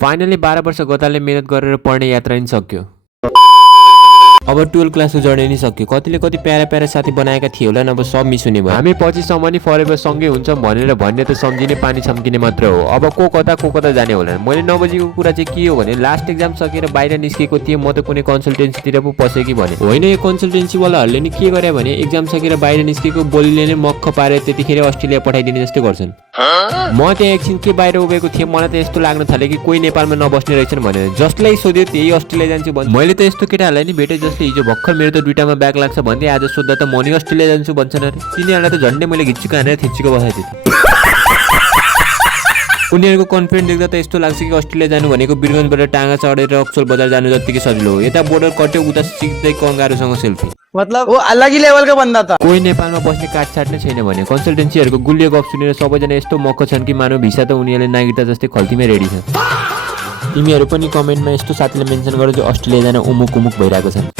Finally 12 वर्ष गोताले मेहनत गरेर पढ्ने यात्रा नि सक्यो। अब 12 क्लासको जर्नी नि सक्यो। कतिले कति प्यारा प्यारा साथी बनाएका थिए होला, अब सब मिस हुने भयो। हामी पछिसम्म नि फरेभर सँगै हुन्छौँ भनेर भन्ने त सम्झिने पानी छम्किने मात्र हो। अब को कता जाने होला। मैले नबुझेको कुरा चाहिँ के हो भने लास्ट एक्जाम सकेर बाहिर निस्केको थिएँ, म त कुनै कन्सल्टेन्सीतिर पो पसेँ कि भने होइन। यो कन्सल्टेन्सीवालाहरूले नि के गरे भने एक्जाम सकेर बाहिर निस्केको बोलीले नै मक्ख पारेर त्यतिखेर अस्ट्रेलिया पठाइदिने जस्तो गर्छन्। म त्यहाँ एकछिन के बाहिर उभिएको थिएँ, मलाई त यस्तो लाग्न थाल्यो कि कोही नेपालमा नबस्ने रहेछन् भनेर। जसलाई सोध्यो त्यही अस्ट्रेलिया जान्छु भन्छ। मैले त यस्तो केटाहरूलाई नि भेटेँ जसले हिजो भर्खर मेरो त दुईटामा ब्याक लाग्छ भन्दै आज सोद्धा त म नि अस्ट्रेलिया जान्छु भन्छन् अरे। तिनीहरूलाई त झन्डै मैले घिच्चुको हानेर थिच्चुको बसाइदिएँ। उनीहरूको कन्फिडेन्स देख्दा त यस्तो लाग्छ कि अस्ट्रेलिया जानु भनेको वीरगन्जबाट टाँगा चढेर अक्सोल बजार जानु जत्तिकै सजिलो हो। यता बोर्डर कट्यो उता सिक्दै कंगारुसँग सेल्फी। मतलब वो अलग ही लेवल का बंदा था। कोही नेपालमा बस्ने काटछाट नै छैन भने कन्सल्टेन्सीहरूको गुलियो गफ सुनेर सबैजना यस्तो मक्ख छन् कि मानव भिसा त उनीहरूले नागरिकता जस्तै खल्तीमै रेडी छ। तिमीहरू पनि कमेन्टमा यस्तो साथीले मेन्सन गर जो अस्ट्रेलिया जान उमुक उमुक भइरहेको छन्।